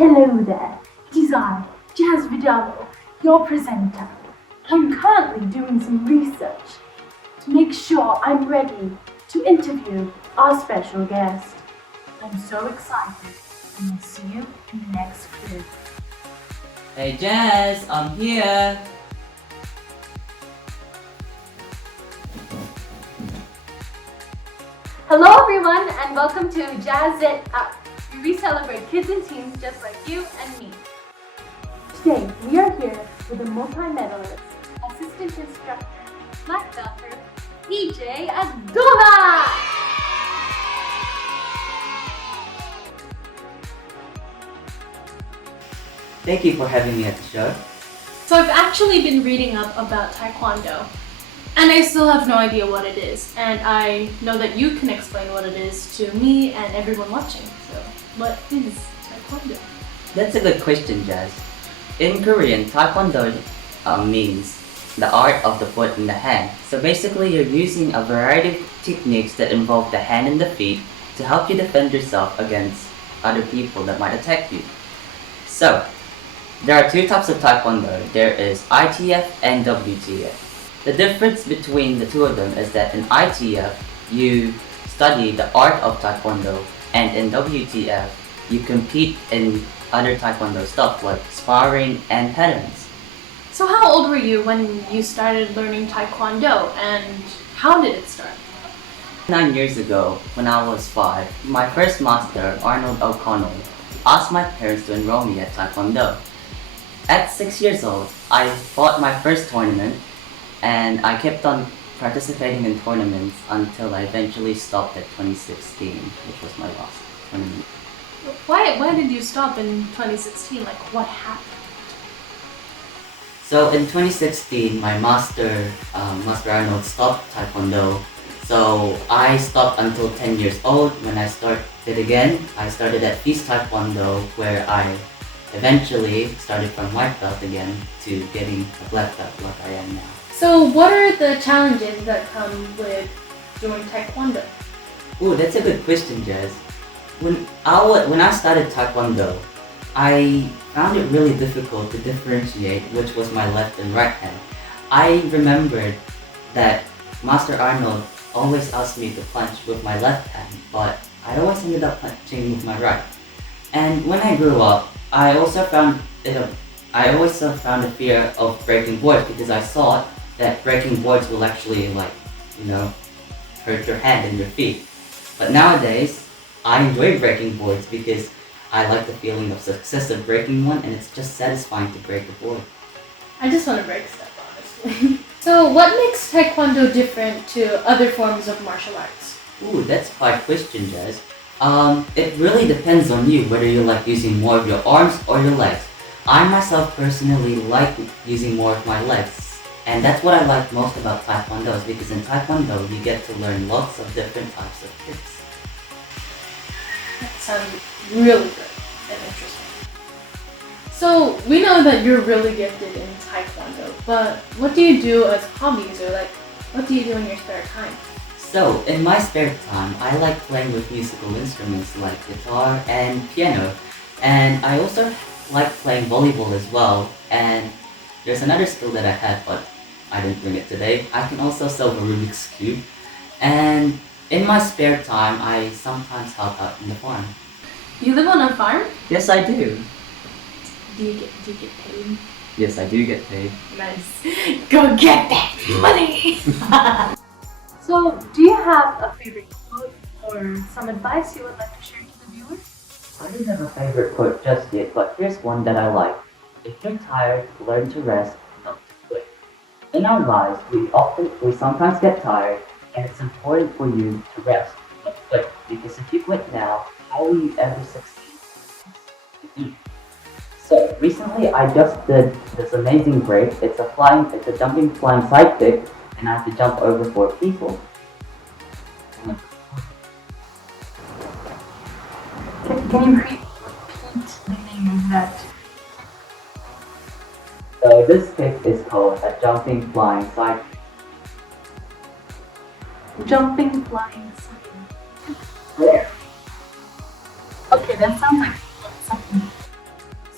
hello there. It is I, Jazz Vidal, your presenter. I'm currently doing some research to make sure I'm ready to interview our special guest. I'm so excited, and I'll see you in the next clip. Hey Jazz, I'm here. Hello everyone, and welcome to Jazz It Up, where we celebrate kids and teens just like you and me. Today, we are here with a multi-medalist, Assistant Instructor, Black Belter, EJ Agduma! Thank you for having me at the show. So I've actually been reading up about Taekwondo, and I still have no idea what it is. And I know that you can explain what it is to me and everyone watching. So what is Taekwondo? That's a good question, Jazz. In Korean, Taekwondo means the art of the foot and the hand. So basically, you're using a variety of techniques that involve the hand and the feet to help you defend yourself against other people that might attack you. So, there are two types of Taekwondo. There is ITF and WTF. The difference between the two of them is that in ITF, you study the art of Taekwondo, and in WTF, you compete in other Taekwondo stuff like sparring and patterns. So how old were you when you started learning Taekwondo, and how did it start? 9 years ago, when I was 5, my first master, Arnold O'Connell, asked my parents to enroll me at Taekwondo. At 6 years old, I fought my first tournament, and I kept on participating in tournaments until I eventually stopped at 2016, which was my last tournament. Why did you stop in 2016? Like, what happened? So in 2016, my master, Master Arnold, stopped Taekwondo. So I stopped until 10 years old. When I started again, I started at Feast Taekwondo, where I eventually started from white belt again to getting a black belt like I am now. So what are the challenges that come with doing Taekwondo? Ooh, that's a good question, Jazz. When I started Taekwondo, I found it really difficult to differentiate which was my left and right hand. I remembered that Master Arnold always asked me to punch with my left hand, but I always ended up punching with my right. And when I grew up, I also found a fear of breaking boards because I thought that breaking boards will actually hurt your hand and your feet. But nowadays, I enjoy breaking boards because I like the feeling of success of breaking one, and it's just satisfying to break a board. I just want to break stuff, honestly. So what makes Taekwondo different to other forms of martial arts? Ooh, that's quite a question, Jazz. It really depends on you whether you like using more of your arms or your legs. I myself personally like using more of my legs, and that's what I like most about Taekwondo, is because in Taekwondo you get to learn lots of different types of tricks. That sounds really good and interesting. So we know that you're really gifted in Taekwondo, but what do you do as hobbies, or what do you do in your spare time? So, in my spare time, I like playing with musical instruments like guitar and piano. And I also like playing volleyball as well. And there's another skill that I have, but I didn't bring it today. I can also solve a Rubik's Cube. And in my spare time, I sometimes help out in the farm. You live on a farm? Yes, I do. Do you get paid? Yes, I do get paid. Nice. Go get that money! So, do you have a favorite quote or some advice you would like to share to the viewers? I don't have a favorite quote just yet, but here's one that I like. If you're tired, learn to rest, not to quit. In our lives, we sometimes get tired, and it's important for you to rest, not quit. Because if you quit now, how will you ever succeed? So recently, I just did this amazing break. It's a jumping flying side kick, and I have to jump over 4 people. Can you repeat the name of that? So this kick is called a jumping flying side kick. Jumping flying side. Okay, that sounds like something.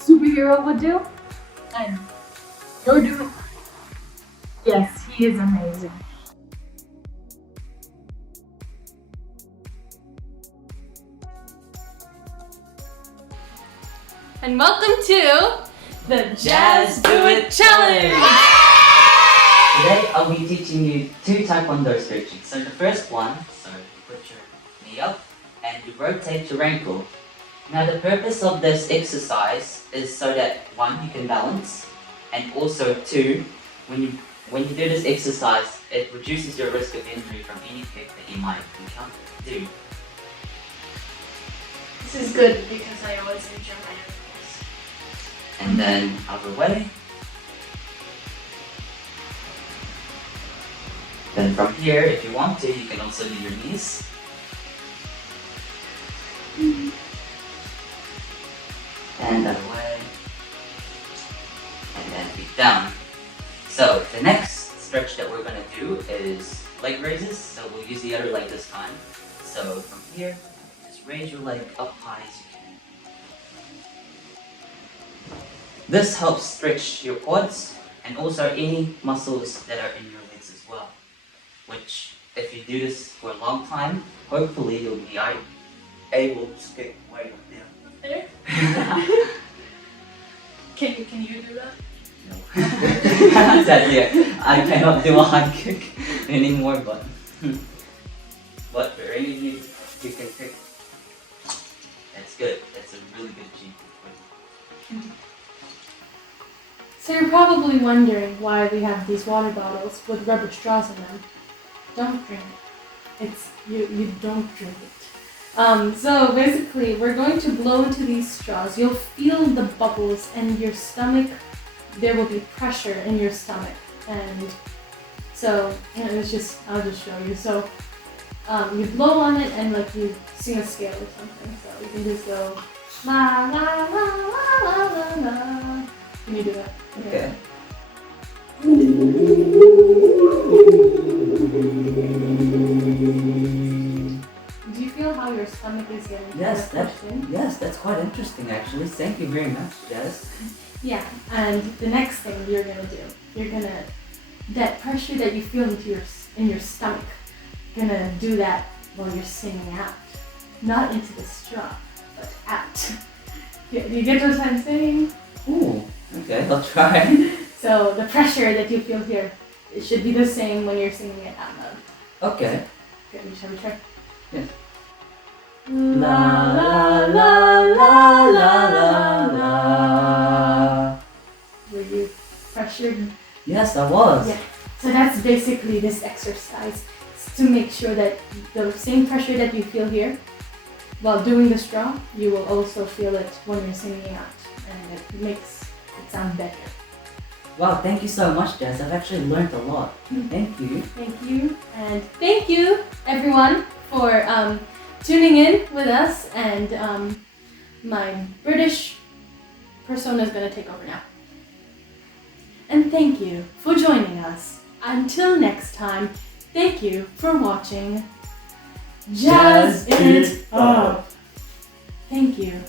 superhero would do. And you're doing. Yes, he is amazing. And welcome to the Jazz Do It Challenge! Today I'll be teaching you 2 Taekwondo stretches. So the first one, you put your knee up and you rotate your ankle. Now the purpose of this exercise is so that 1, you can balance, and also 2, when you do this exercise, it reduces your risk of injury from any kick that you might encounter. This is good because I always injure my ankles. And then other way. Then from here, if you want to, you can also do your knees. And other way. And then feet down. So the next stretch that we're going to do is leg raises. So we'll use the other leg this time. So from here, just raise your leg up high as you can. This helps stretch your quads and also any muscles that are in your legs as well. Which, if you do this for a long time, hopefully you'll be able to get way up there. Can you do that? No. Sadly, I cannot do a high kick anymore, but for any of you, you can kick. That's good. That's a really good achievement for you. So you're probably wondering why we have these water bottles with rubber straws in them. Don't drink it. You don't drink it. So basically, we're going to blow into these straws. You'll feel the bubbles in your stomach. There will be pressure in your stomach, and so I'll just show you. So you blow on it and like you sing a scale or something. So you can just go la la la la la la la. Can you do that? Okay. Do you feel how your stomach is getting Yes, pushed in? that's quite interesting actually. Thank you very much, Jazz. Yeah, and the next thing you're gonna do, that pressure that you feel in your stomach, gonna do that while you're singing out. Not into the straw, but out. Do you get what I'm saying? Ooh, okay, I'll try. So the pressure that you feel here, it should be the same when you're singing it out loud. Okay. Okay, shall we try? Yes. La la la la la la la. Were you pressured? Yes, I was. Yeah. So that's basically this exercise. It's to make sure that the same pressure that you feel here while doing the straw, you will also feel it when you're singing out, and it makes it sound better. Wow, thank you so much, Jazz. I've actually learned a lot. Thank you. Thank you, and thank you everyone for tuning in with us. And my British persona is gonna take over now. And thank you for joining us. Until next time, thank you for watching Jazz It Up. Thank you.